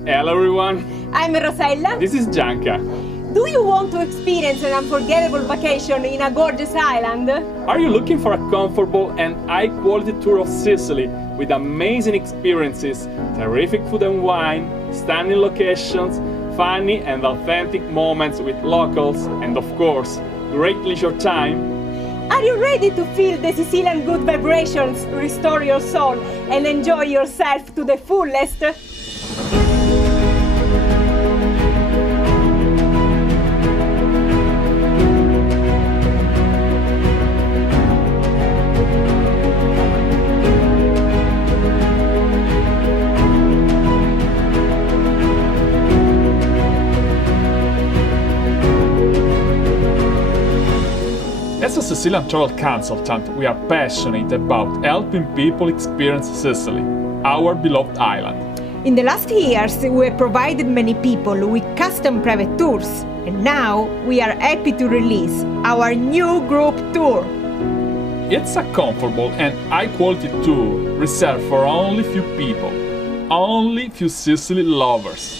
Hello everyone, I'm Rosella. this is Gianca. Do you want to experience an unforgettable vacation in a gorgeous island? Are you looking for a comfortable and high-quality tour of Sicily with amazing experiences, terrific food and wine, stunning locations, funny and authentic moments with locals, and of course, great leisure time? Are you ready to feel the Sicilian good vibrations, restore your soul, and enjoy yourself to the fullest? As a Sicilian travel consultant, we are passionate about helping people experience Sicily, our beloved island. In the last years, we have provided many people with custom private tours, and now we are happy to release our new group tour. It's a comfortable and high-quality tour reserved for only few people, only few Sicily lovers.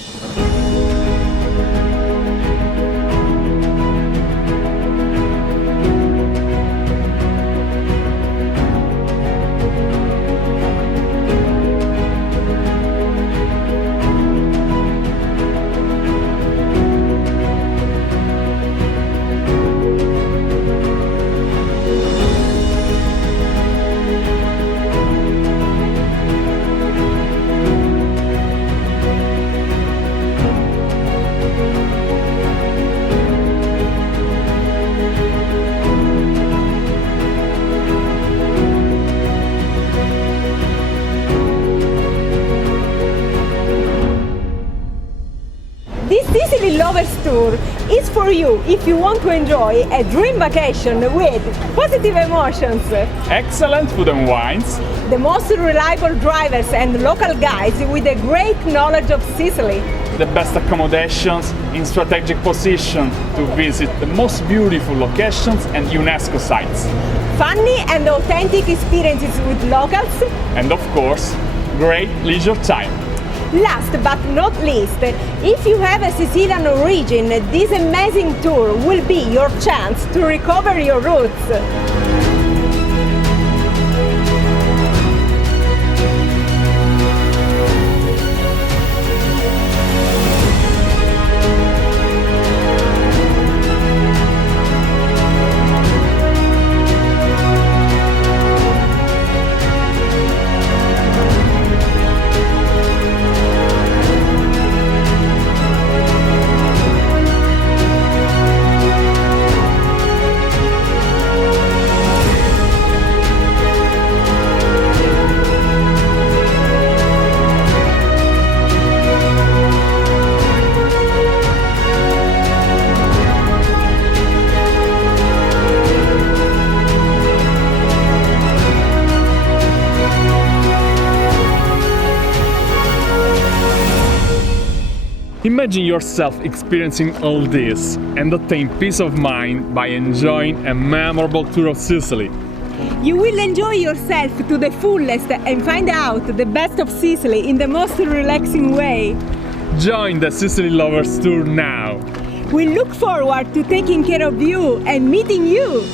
This Sicily Lovers Tour is for you if you want to enjoy a dream vacation with positive emotions, Excellent food and wines, the most reliable drivers and local guides with a great knowledge of Sicily, the best accommodations in strategic position to visit the most beautiful locations and UNESCO sites, funny and authentic experiences with locals. and of course, great leisure time. Last but not least, if you have a Sicilian origin, this amazing tour will be your chance to recover your roots. Imagine yourself experiencing all this and attain peace of mind by enjoying a memorable tour of Sicily. You will enjoy yourself to the fullest and find out the best of Sicily in the most relaxing way. Join the Sicily Lovers Tour now! We look forward to taking care of you and meeting you.